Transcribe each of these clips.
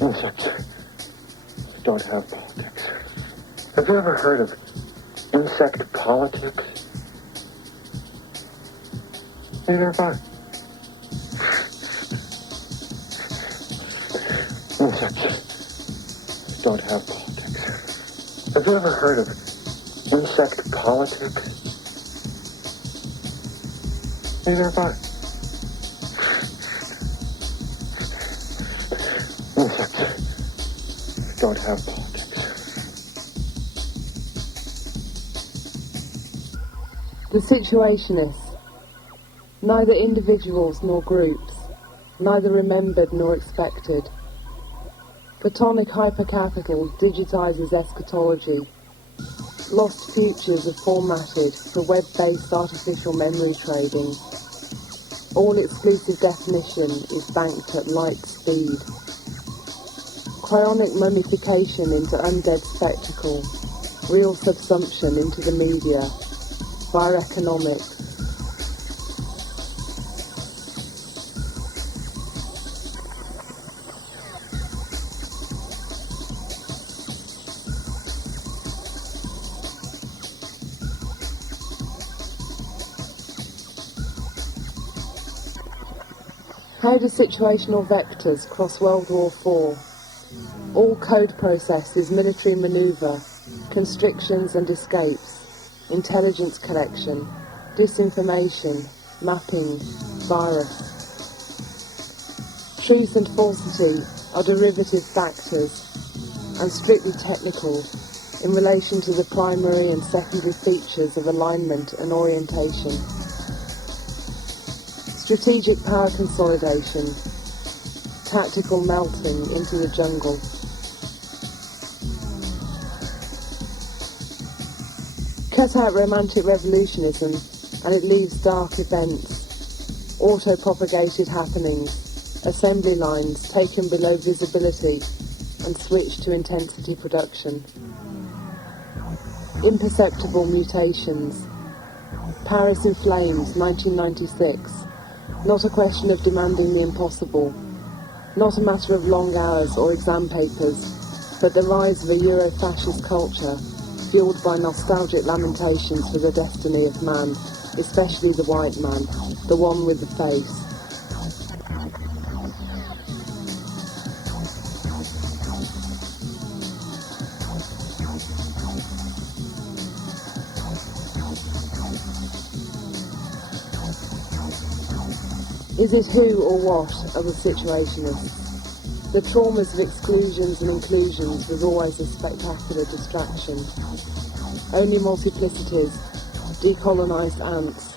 Insects don't have politics. Have you ever heard of insect politics? Neither have I. Insects don't have politics. Have you ever heard of insect politics? Neither have I. Insects don't have politics. The Situationists. Neither individuals nor groups, neither remembered nor expected. Platonic hypercapital digitizes eschatology. Lost futures are formatted for web-based artificial memory trading. All exclusive definition is banked at light speed. Cryonic mummification into undead spectacle. Real subsumption into the media. Via economics. How do situational vectors cross World War IV? All code processes, military manoeuvre, constrictions and escapes, intelligence collection, disinformation, mapping, virus. Truth and falsity are derivative factors and strictly technical in relation to the primary and secondary features of alignment and orientation. Strategic power consolidation, tactical melting into the jungle. Cut out romantic revolutionism and it leaves dark events, auto-propagated happenings, assembly lines taken below visibility and switched to intensity production. Imperceptible mutations. Paris in Flames, 1996. Not a question of demanding the impossible. Not a matter of long hours or exam papers, but the rise of a Euro-fascist culture, fueled by nostalgic lamentations for the destiny of man, especially the white man, the one with the face. Is it who or what are the situationists? The traumas of exclusions and inclusions was always a spectacular distraction. Only multiplicities, decolonised ants.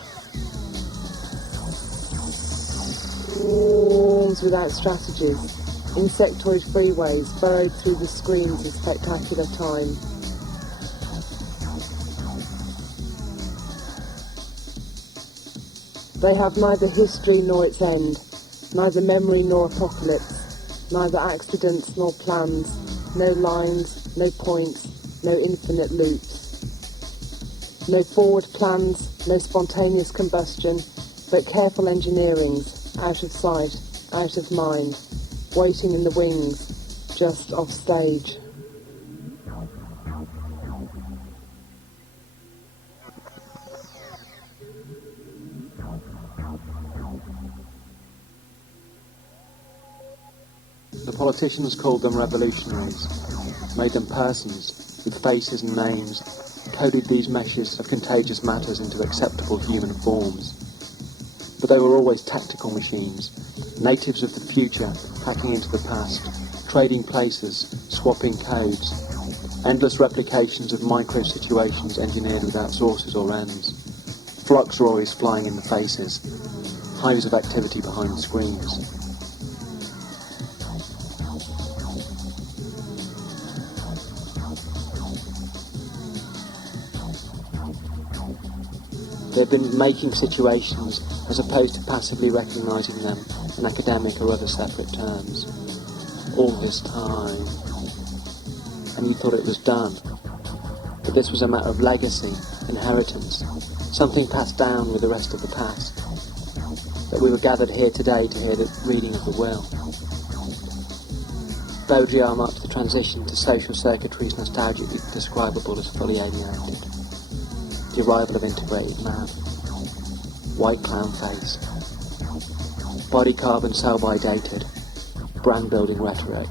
Swarms without strategies, insectoid freeways burrowed through the screens of spectacular time. They have neither history nor its end, neither memory nor apocalypse, neither accidents nor plans, no lines, no points, no infinite loops. No forward plans, no spontaneous combustion, but careful engineerings, out of sight, out of mind, waiting in the wings, just off stage. The politicians called them revolutionaries, made them persons with faces and names, coded these meshes of contagious matters into acceptable human forms. But they were always tactical machines, natives of the future hacking into the past, trading places, swapping codes, endless replications of micro-situations engineered without sources or ends, flux roys flying in the faces, hives of activity behind the screens. They've been making situations as opposed to passively recognising them in academic or other separate terms. All this time. And you thought it was done. But this was a matter of legacy, inheritance, something passed down with the rest of the past. That we were gathered here today to hear the reading of the will. Baudrillard marks the transition to social circuitries nostalgically describable as fully alienated. The arrival of integrated man. White clown face. Body carbon sell-by dated. Brand building rhetoric.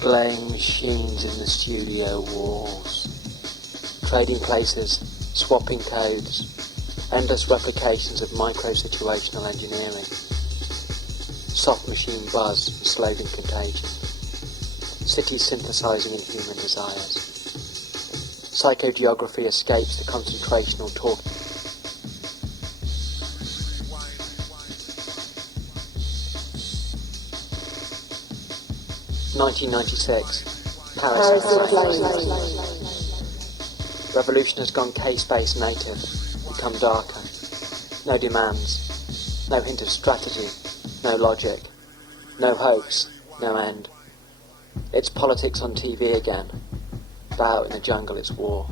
Playing machines in the studio walls, trading places, swapping codes, endless replications of micro-situational engineering, soft machine buzz and slaving contagion, cities synthesizing in human desires. Psychogeography escapes the concentrational talk. (1996) Paris. Revolution has gone K-space native, become darker. No demands, no hint of strategy, no logic, no hopes, no end. It's politics on TV again, but out in the jungle it's war.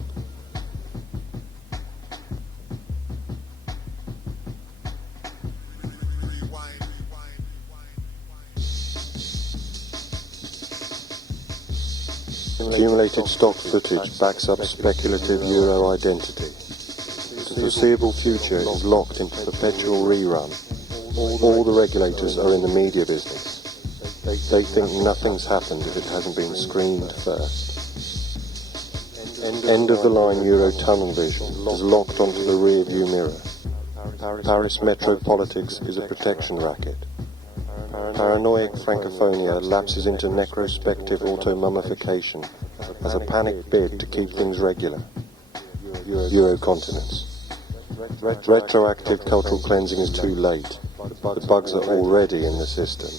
Accumulated stock footage backs up speculative Euro identity. The foreseeable future is locked into perpetual rerun. All the regulators are in the media business. They think nothing's happened if it hasn't been screened first. End of the line Euro tunnel vision is locked onto the rear view mirror. Paris metro politics is a protection racket. Paranoid francophonia lapses into necrospective auto-mummification as a panic bid to keep things regular. Eurocontinence. Retroactive cultural cleansing is too late. The bugs are already in the system.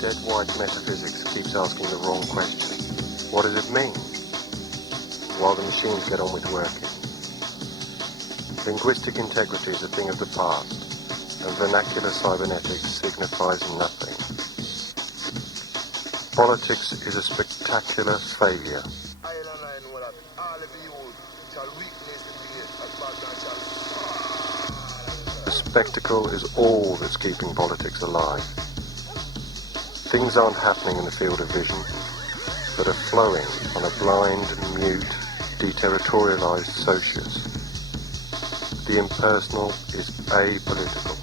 Dead white metaphysics keeps asking the wrong question. What does it mean? While the machines get on with working. Linguistic integrity is a thing of the past, and vernacular cybernetics signifies nothing. Politics is a spectacular failure. The spectacle is all that's keeping politics alive. Things aren't happening in the field of vision, but are flowing on a blind, mute, deterritorialized socius. The impersonal is apolitical.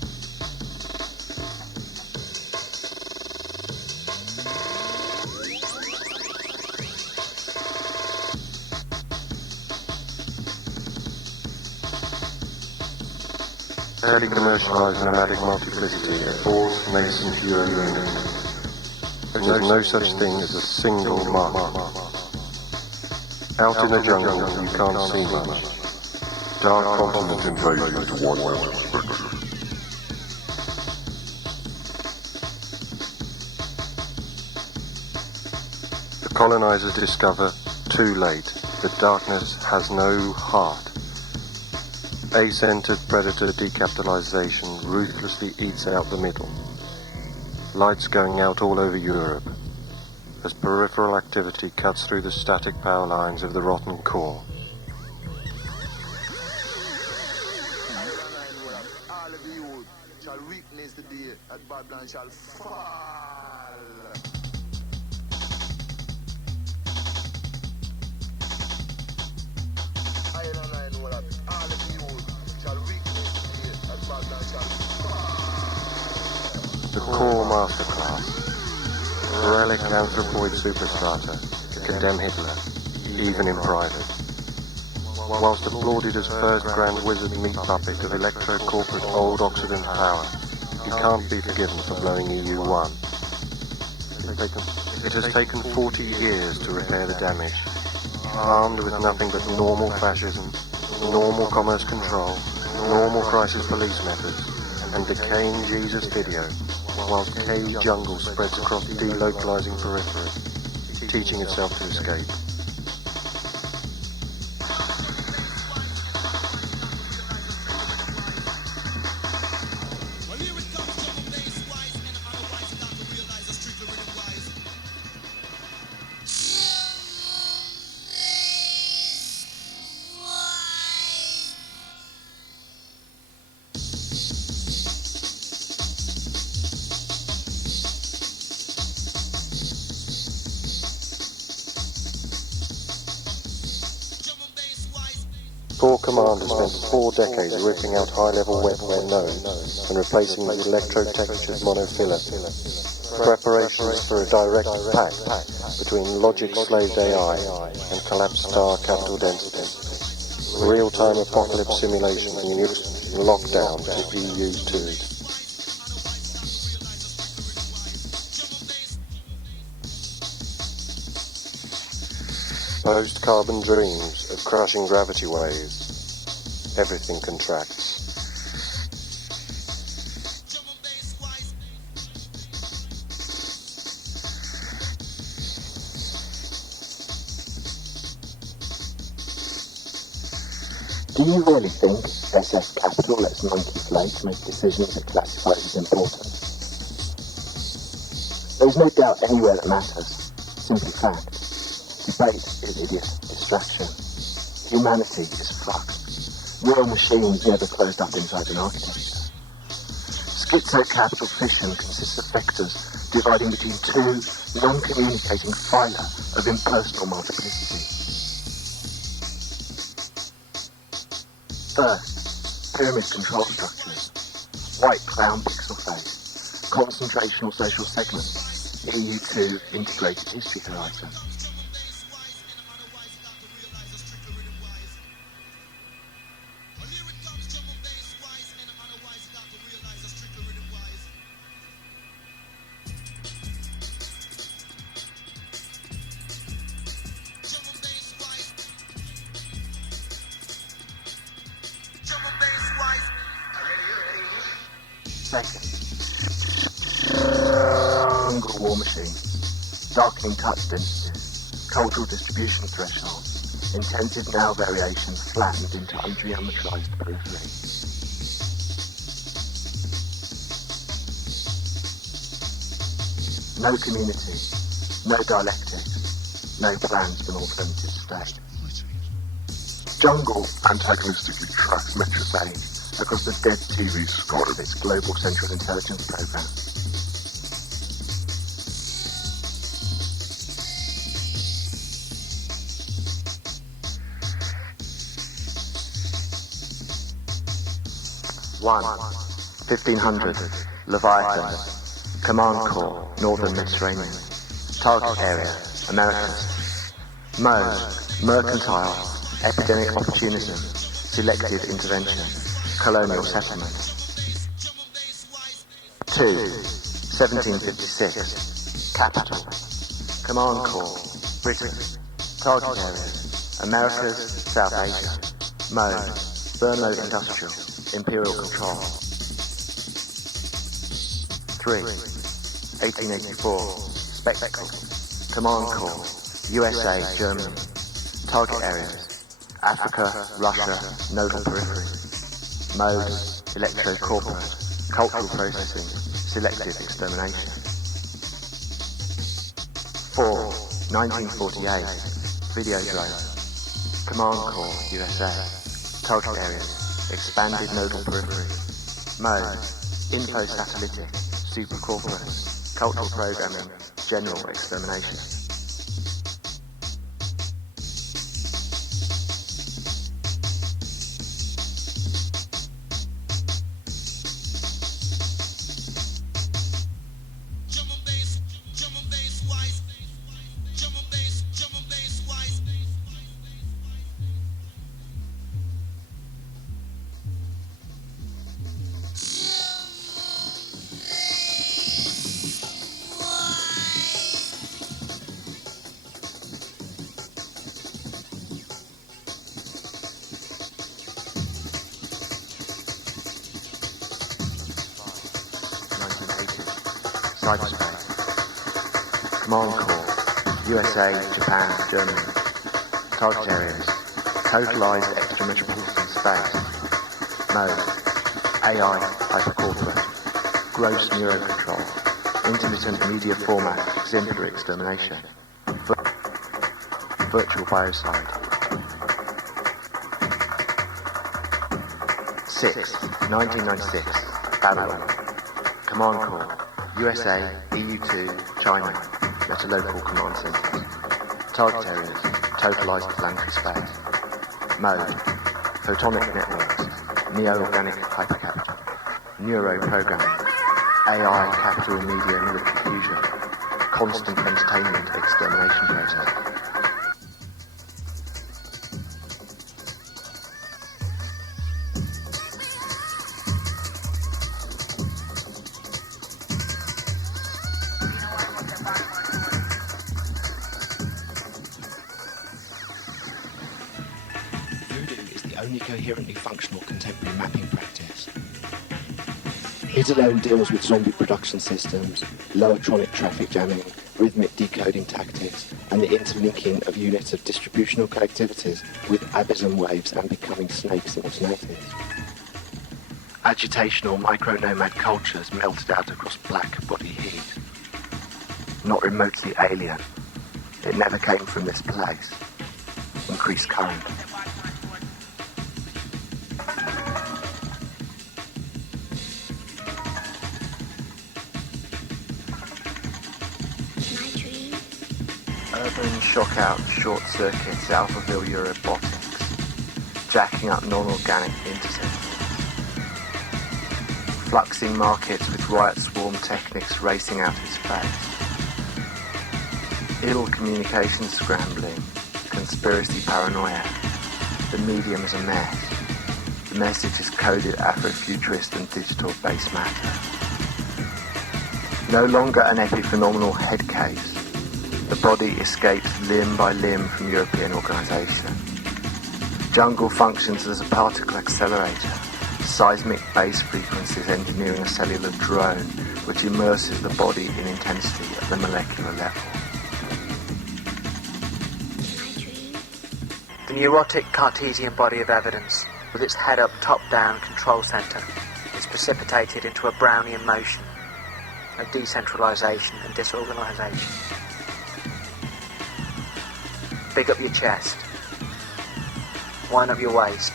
Early commercialized nomadic multiplicity abhors nascent Euro-unity. There's no such thing as a single market. Out in the jungle, you can't see much. Dark continent invasion to one world. The colonizers discover, too late, The darkness has no heart. A-centered predator decapitalization ruthlessly eats out the middle. Lights going out all over Europe as peripheral activity cuts through the static power lines of the rotten core. All of you shall witness the day that Babylon shall fall. I know that all of you shall witness the day that Babylon shall fall. The core masterclass. Relic anthropoid superstrata to condemn Hitler, even in private. Whilst applauded as first grand wizard meat puppet of electro-corporate old Occident power, he can't be forgiven for blowing EU1. It has taken 40 years to repair the damage. Armed with nothing but normal fascism, normal commerce control, normal crisis police methods, and decaying Jesus video, whilst K-jungle spreads across delocalizing periphery, teaching itself to escape. Core Commander spent 4 decades ripping out high-level webware nodes and replacing with electro-textured monofiller. Preparations for a direct pact between logic-slaved AI and collapsed star capital density. Real-time apocalypse simulation from lockdown to EU2. Post-carbon dreams of crushing gravity waves. Everything contracts. Do you really think SS Capital lets monkey flakes make decisions it classifies as important? There is no doubt anywhere that matters. Simply fact. Debate is idiot distraction. Humanity is fucked. Real machines never closed up inside an architecture. Schizo-capital fission consists of vectors dividing between 2 non-communicating phyla of impersonal multiplicity. First, pyramid control structures. White clown pixel face. Concentrational social segments. EU2 integrated history horizon. Second, jungle war machine, darkening touch densities, cultural distribution thresholds, intensive now variation flattened into ungeometrized periphery. No community, no dialectics, no plans for an alternative state. Jungle antagonistically tracks metric value across the dead TV squad of its global central intelligence program. One, 1500, Leviathan, Command Corps, Northern Mediterranean, Target Area, Americas, Mode, Mercantile, Epidemic Opportunism, Selective Intervention, Colonial Settlement. 2, 1756, Capital, Command Corps, Britain, Target Areas, Americas, South Asia, Mode, Burnlow Industrial, Imperial Control. 3, 1884, Spectacle, Command Corps, USA, Germany, Target areas: Africa, Russia, nodal periphery. Modes: electro-corporate, cultural processing, selective extermination. 4. 1948, Video Zone. Command Corps, USA. Target areas: expanded nodal periphery. Modes: info-satellitic, supercorporate, cultural programming, general extermination. Cyberspace. Command Corps, USA, Japan, Germany. Target areas: totalized extrametropolitan space. Mode: AI, hypercorporate. Gross neurocontrol. Intermittent media format, exemplary extermination. Virtual biocide. 6. 1996, Babylon. Command Corps, USA, EU2, China, metalocal command centers. Target areas: totalized planetary space. Mode: photonic networks, neo-organic hypercapital, neuro-programming, AI capital media military fusion, constant entertainment extermination process. Only coherently functional contemporary mapping practice. It alone deals with zombie production systems, lowertronic traffic jamming, rhythmic decoding tactics, and the interlinking of units of distributional collectivities with abysm waves and becoming snakes in its natives. Agitational micro-nomad cultures melted out across black body heat. Not remotely alien. It never came from this place. Increased current. Urban shock-out short circuits Alphaville Eurobotics, jacking up non-organic interceptors. Fluxing markets with riot swarm techniques racing out its face. Ill communication scrambling, conspiracy paranoia. The medium is a mess. The message is coded Afrofuturist and digital base matter. No longer an epiphenomenal head case. The body escapes limb by limb from European organisation. Jungle functions as a particle accelerator, seismic base frequencies engineering a cellular drone which immerses the body in intensity at the molecular level. The neurotic Cartesian body of evidence, with its head-up, top-down control centre, is precipitated into a Brownian motion of decentralisation and disorganisation. Big up your chest. Wind up your waist.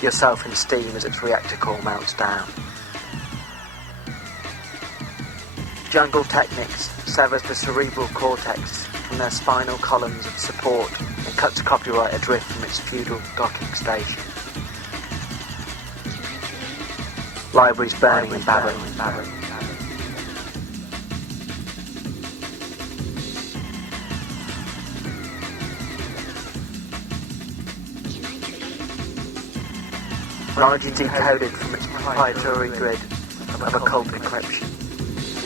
Yourself in steam as its reactor core melts down. Jungle techniques severs the cerebral cortex from their spinal columns of support and cuts copyright adrift from its feudal docking station. Libraries burning in Babylon. Knowledge is decoded from its proprietary grid of occult encryption.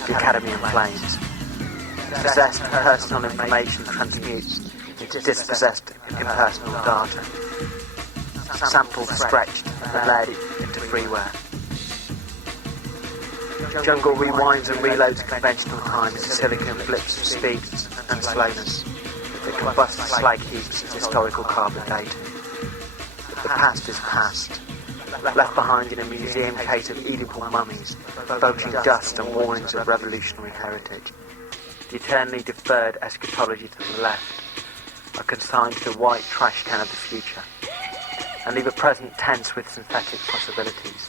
The Academy in flames. Possessed personal information transmutes into dispossessed impersonal data. Samples stretched and led into freeware. Jungle rewinds and reloads conventional time into silicon blips of speed and slowness. that combust slag heaps as historical carbon dating. The past is past, left behind in a museum case of Oedipal mummies, voting dust and warnings of revolutionary heritage. The eternally deferred eschatology to the left are consigned to the white trash can of the future, and leave a present tense with synthetic possibilities.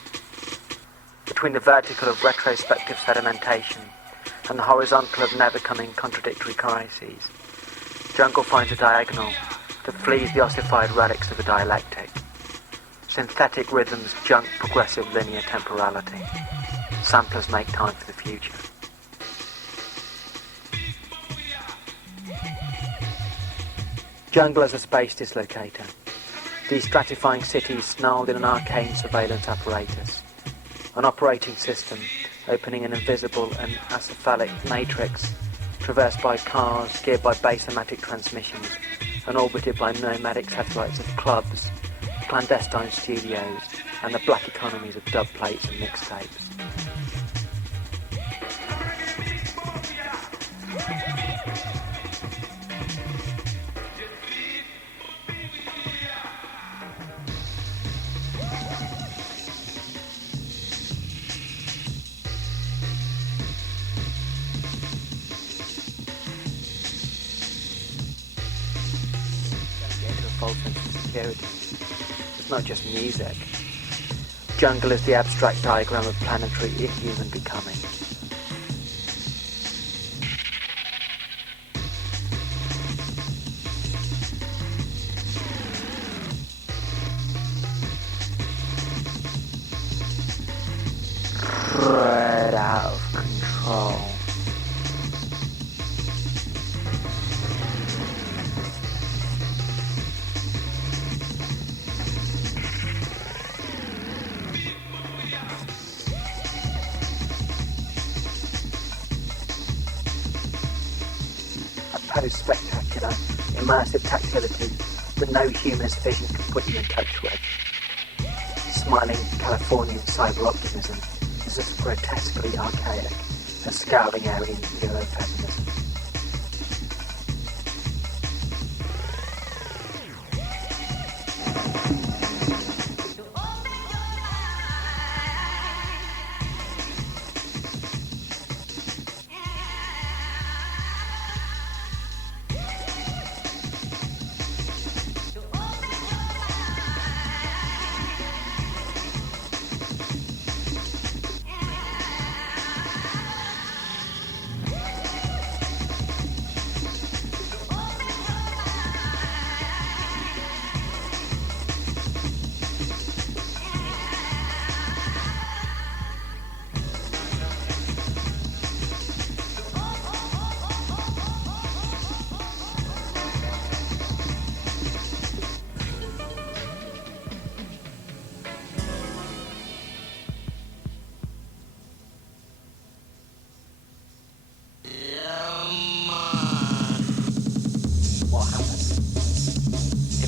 Between the vertical of retrospective sedimentation and the horizontal of never-coming contradictory crises, jungle finds a diagonal that flees the ossified relics of a dialectic. Synthetic rhythms junk progressive linear temporality. Samplers make time for the future. Jungle as a space dislocator. Destratifying cities snarled in an arcane surveillance apparatus. An operating system opening an invisible and acephalic matrix traversed by cars geared by basomatic transmissions and orbited by nomadic satellites of clubs, clandestine studios and the black economies of dub plates and mixtapes. False sense of security. It's not just music. Jungle is the abstract diagram of planetary inhuman becoming. Spread out of control. Spectacular, immersive tactility that no humanist vision can put you in touch with. Smiling Californian cyber optimism is as grotesquely archaic as scowling Aryan Eurofeminism.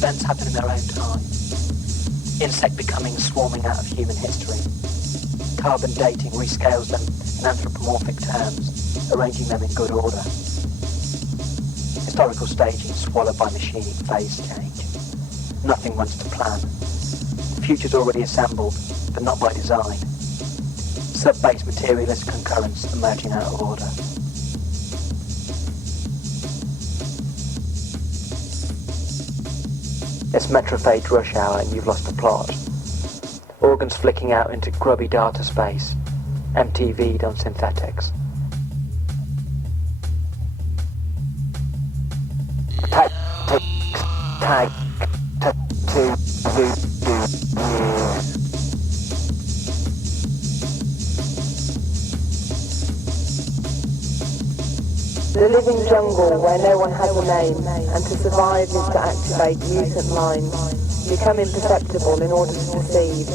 Events happen in their own time. Insect becoming swarming out of human history. Carbon dating rescales them in anthropomorphic terms, arranging them in good order. Historical staging swallowed by machining phase change. Nothing wants to plan. The future's already assembled, but not by design. Sub-base materialist concurrence emerging out of order. It's Metrophage rush hour and you've lost the plot. Organs flicking out into grubby data space, MTV'd on synthetics. Tag, tattoo, The living jungle where no one has a name, and to survive is to activate mutant lines, become imperceptible in order to perceive,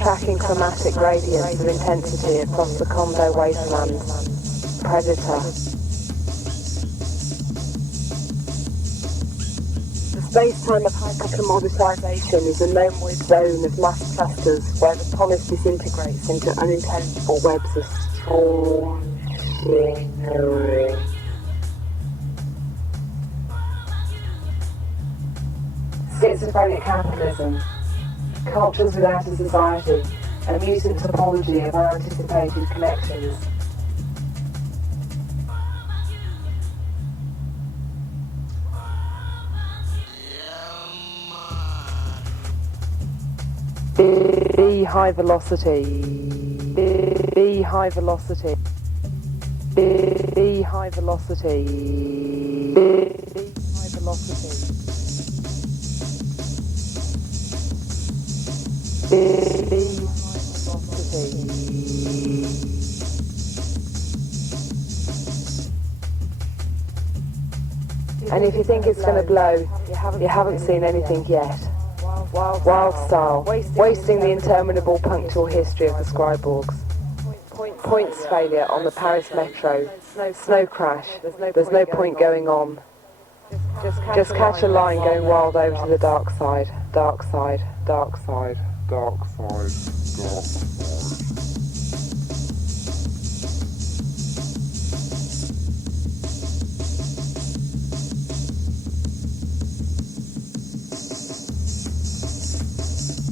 tracking chromatic gradients of intensity across the Congo wasteland. Predator. The space-time of hypercommoditization is a nomad zone of mass clusters where the polis disintegrates into unintelligible webs of swarmachines. Schizophrenic capitalism, cultures without a society, a mutant topology of unanticipated connections. B high velocity. B high velocity. B high velocity. B high velocity. B high velocity. And if you think it's going to blow, you haven't seen anything yet. Wild style, wasting the interminable punctual history of the Scriborgs. Points failure on the Paris metro. Snow crash. There's no point going on. Just catch a line going wild over to the dark side. Dark side. Dark side. Dark side. Dark side.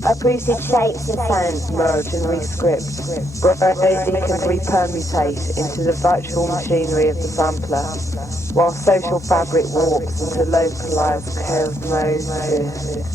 Uprooted shapes and sounds merge and re-script, break and re-permutate into the virtual machinery of the sampler, while social fabric warps into localized cosmosis.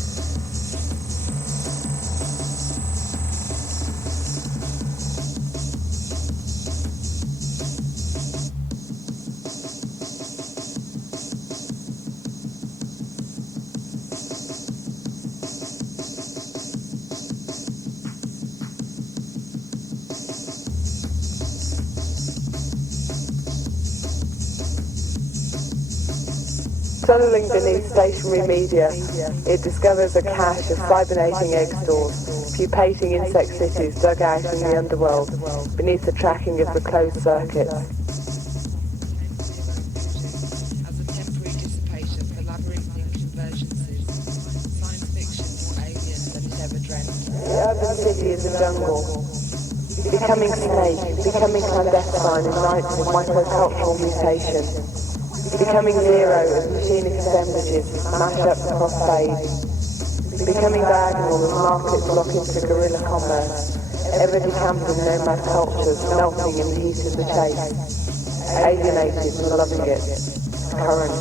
Tunneling beneath stationary media, it discovers a cache of cybernating egg stores, pupating insect cities dug out in the underworld, beneath the tracking of the closed circuits. As a temporary dissipator for labyrinthine convergences, science fiction more alien than it ever dreamt. The urban city is a jungle, becoming snake, becoming clandestine in nights of microcultural mutation. Becoming zero as machinic assemblages mash up across phase. Becoming diagonal as markets lock into guerrilla commerce. Ever decamping nomad cultures melting in the heat of the chase. Alienated and loving it. Current.